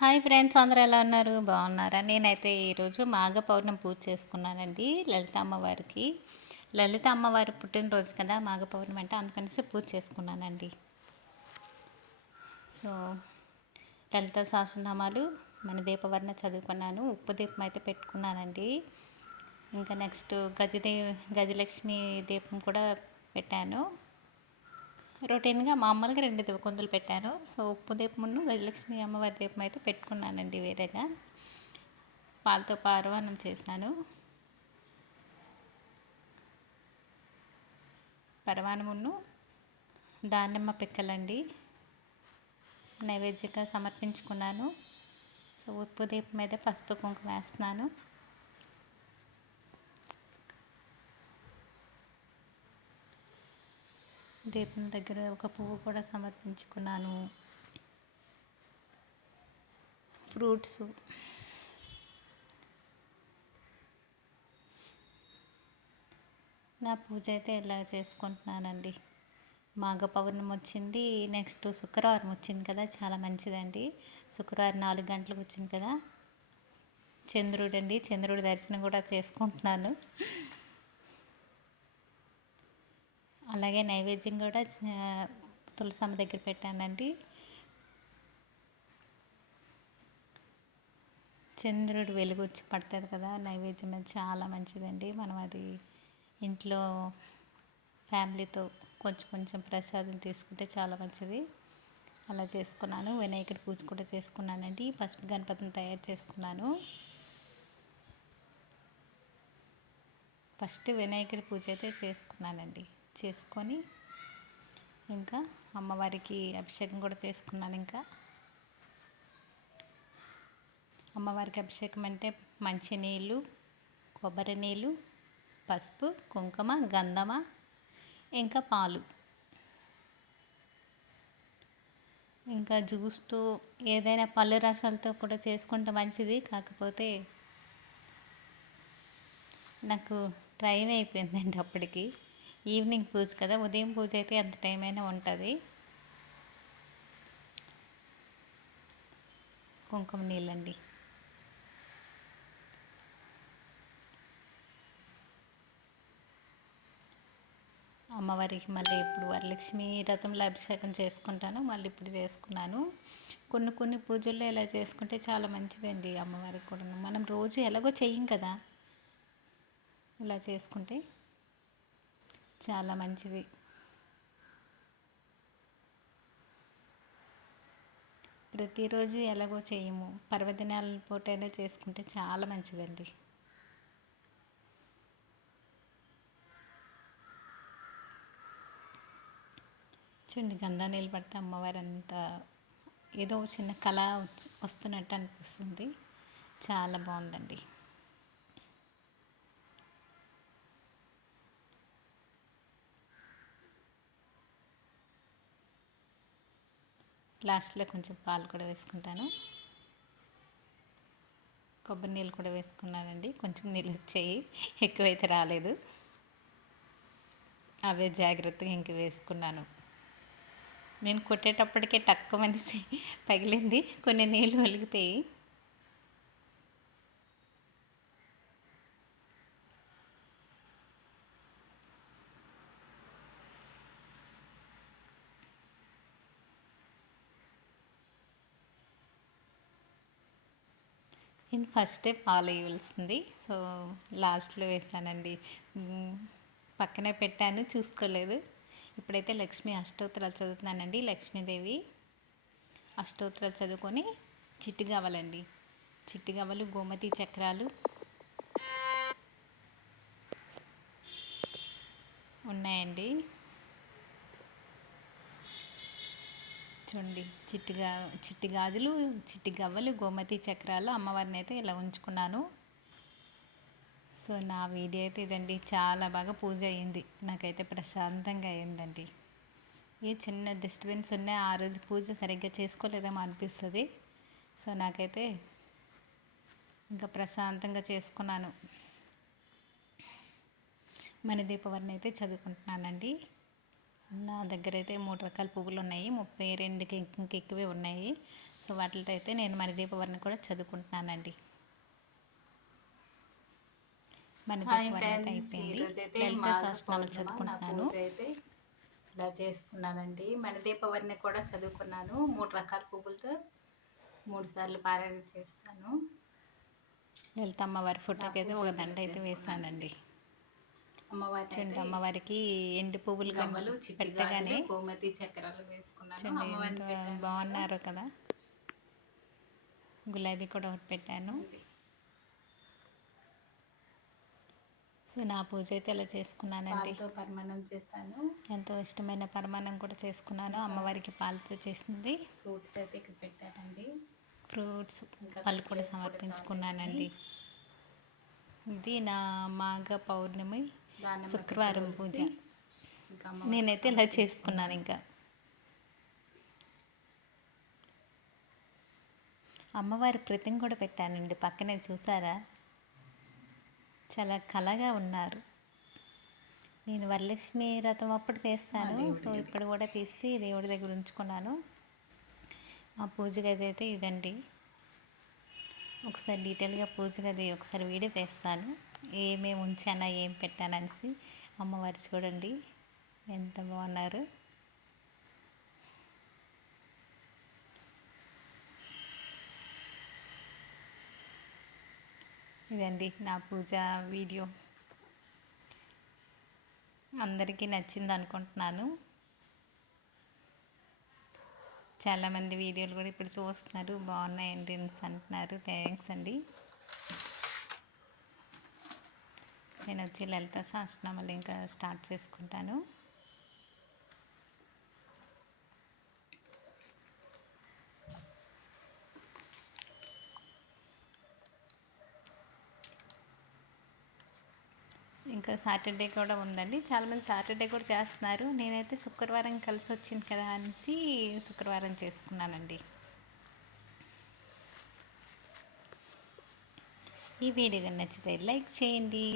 Hi friends అందరూ ఎలా ఉన్నారు? బాగున్నారా? నేనైతే ఈరోజు మాఘ పౌర్ణమి పూజ చేసుకున్నానండి లలిత అమ్మవారికి లలిత అమ్మవారి పుట్టినరోజు కదా మాఘ పౌర్ణమి అంటే అందుకనేసి పూజ చేసుకున్నానండి. సో లలిత సహస్రనామాలు మన దీపవర్ణ చదువుకున్నాను ఉప్పు దీపం అయితే పెట్టుకున్నానండి. ఇంకా నెక్స్ట్ గజదే గజలక్ష్మి దీపం కూడా పెట్టాను. రొటీన్గా మామూలుగా రెండు కుందులు పెట్టాను. సో ఉప్పు దీపమును గజలక్ష్మి అమ్మవారి దీపం అయితే పెట్టుకున్నానండి వేరేగా. పాలతో పారవానం చేశాను. పరవానమును దానిమ్మ పిక్కలండి. నైవేద్యంగా సమర్పించుకున్నాను. సో ఉప్పు దీపం మీద పసుపు కుంకుమ వేస్తున్నాను. దీపం దగ్గర ఒక పువ్వు కూడా సమర్పించుకున్నాను. ఫ్రూట్స్. నా పూజ అయితే ఇలా చేసుకుంటున్నానండి. మాఘ పౌర్ణమి వచ్చింది నెక్స్ట్ శుక్రవారం వచ్చింది కదా చాలా మంచిదండి. శుక్రవారం నాలుగు గంటలకు వచ్చింది కదా. చంద్రుడు అండి చంద్రుడి దర్శనం కూడా చేసుకుంటున్నాను. అలాగే నైవేద్యం కూడా తులసమ్మ దగ్గర పెట్టానండి. చంద్రుడు వెలుగు వచ్చి పడుతుంది కదా నైవేద్యం అది చాలా మంచిదండి. మనం అది ఇంట్లో ఫ్యామిలీతో కొంచెం కొంచెం ప్రసాదం తీసుకుంటే చాలా మంచిది. అలా చేసుకున్నాను. వినాయకుడి పూజ కూడా చేసుకున్నానండి. పసుపు గణపతిని తయారు చేసుకున్నాను ఫస్ట్ వినాయకుడి పూజ అయితే చేసుకున్నానండి. చేసుకొని ఇంకా అమ్మవారికి అభిషేకం కూడా చేసుకున్నాను ఇంకా. అమ్మవారికి అభిషేకం అంటే మంచి నీళ్ళు కొబ్బరి నీళ్ళు పసుపు కుంకుమ గంధమ ఇంకా పాలు. ఇంకా జ్యూస్తో ఏదైనా పళ్ళు రసాలతో కూడా చేసుకుంటే మంచిది. కాకపోతే నాకు టైం అయిపోయిందండి అప్పటికి. ఈవినింగ్ పూజ కదా ఉదయం పూజ అయితే ఎంత టైం అయినా ఉంటుంది. కుంకుమ నీళ్ళండి. అమ్మవారికి మళ్ళీ ఇప్పుడు వరలక్ష్మి రథంలో అభిషేకం చేసుకుంటాను మళ్ళీ ఇప్పుడు చేసుకున్నాను. కొన్ని కొన్ని పూజల్లో ఇలా చేసుకుంటే చాలా మంచిదండి అమ్మవారికి కూడా మనం రోజు ఎలాగో చెయ్యం కదా ఇలా చేసుకుంటే. చాలా మంచిది. ప్రతిరోజు ఎలాగో చేయము. పర్వదినాల పూటైనా చేసుకుంటే చాలా మంచిదండి. చూడండి గంధా నీళ్ళు పడితే అమ్మవారు అంత ఏదో చిన్న కళ వస్తున్నట్టు అనిపిస్తుంది. చాలా బాగుందండి. లాస్ట్లో కొంచెం పాలు కూడా వేసుకుంటాను. కొబ్బరి నీళ్ళు కూడా వేసుకున్నానండి. కొంచెం నీళ్ళు వచ్చాయి. ఎక్కువైతే రాలేదు. అవే జాగ్రత్తగా ఇంక వేసుకున్నాను. నేను కొట్టేటప్పటికే తక్కువ మనిషి పగిలింది. కొన్ని నీళ్ళు ఒలిగిపోయి నేను ఫస్టే పాలు వేయవలసింది సో లాస్ట్లో వేసానండి. పక్కనే పెట్టాను చూసుకోలేదు. ఇప్పుడైతే లక్ష్మీ అష్టోత్తరాలు చదువుతున్నానండి. లక్ష్మీదేవి అష్టోత్తరాలు చదువుకొని చిట్టి గవ్వలండి గవ్వలు గోమతి చక్రాలు ఉన్నాయండి. చూడండి. చిట్టిగా చిట్టి గాజులు చిట్టి గవ్వలు గోమతి చక్రాలు అమ్మవారిని అయితే ఇలా ఉంచుకున్నాను. సో నా వీడియో అయితే ఇదండి. చాలా బాగా పూజ అయ్యింది నాకైతే ప్రశాంతంగా అయిందండి. ఏ చిన్న డిస్టర్బెన్స్ ఉన్నాయి ఆ రోజు పూజ సరిగ్గా చేసుకోలేదేమో అనిపిస్తుంది. సో నాకైతే ఇంకా ప్రశాంతంగా చేసుకున్నాను. మన దీపవర్ణ అయితే చదువుకుంటున్నానండి. నా దగ్గర అయితే మూడు రకాల పువ్వులు ఉన్నాయి ముప్పై రెండుకి ఇంక ఎక్కువే ఉన్నాయి. సో వాటితో అయితే నేను మన దీపవర్ణి కూడా చదువుకుంటున్నానండి. మన హాయ్ దీపవర్ణి అయితే అయిపోయింది. లలిత చదువుకుంటున్నాను. ఇలా చేసుకున్నానండి మన దీపవర్ణి కూడా చదువుకున్నాను. మూడు రకాల పువ్వులతో మూడు సార్లు పారాయణ చేస్తాను. లలిత అమ్మవారి ఫోటోకి అయితే ఒక దండ అయితే. వేసానండి అమ్మవారి అమ్మవారికి ఎండు పువ్వులు చిట్టి పెట్టగానే గోమతి చక్రాలు వేసుకున్నాను. బాగున్నారో కదా. గులాబీ కూడా ఒకటి పెట్టాను. సో నా పూజ అయితే ఇలా చేసుకున్నానండి. పరిమాణం చేస్తాను ఎంతో ఇష్టమైన పరమాన్నం కూడా చేసుకున్నాను. అమ్మవారికి పాలతో చేసింది. ఫ్రూట్స్ అయితే ఇక్కడ పెట్టానండి. ఫ్రూట్స్ పళ్ళు కూడా సమర్పించుకున్నానండి. ఇది నా మాఘ పౌర్ణమి. శుక్రవారం పూజ. నేనైతే ఇలా చేసుకున్నాను ఇంకా. అమ్మవారి ప్రతిమ కూడా పెట్టానండి పక్కనే చూసారా? చాలా కళగా ఉన్నారు. నేను వరలక్ష్మి రథం అప్పుడు తీస్తాను సో ఇప్పుడు కూడా తీసి దేవుడి దగ్గర ఉంచుకున్నాను. ఆ పూజ గది అయితే ఇదండి. ఒకసారి డీటెయిల్గా పూజ గది ఒకసారి వీడియో తీస్తాను. ఏమేమి ఉంచానా ఏం పెట్టాననేసి అమ్మవారి చూడండి. ఎంత బాగున్నారు. ఇదండి నా పూజ వీడియో. అందరికీ నచ్చింది అనుకుంటున్నాను. చాలామంది వీడియోలు కూడా ఇప్పుడు చూస్తున్నారు. బాగున్నాయండి అంటున్నారు. థ్యాంక్స్ అండి. నేను వచ్చి లలిత సహస్రనామాలు ఇంకా స్టార్ట్ చేసుకుంటాను. ఇంకా సాటర్డే కూడా ఉందండి. చాలామంది సాటర్డే కూడా చేస్తున్నారు. నేనైతే శుక్రవారం కలిసి వచ్చింది కదా అనేసి శుక్రవారం చేసుకున్నానండి. ఈ వీడియో నచ్చితే లైక్ చేయండి.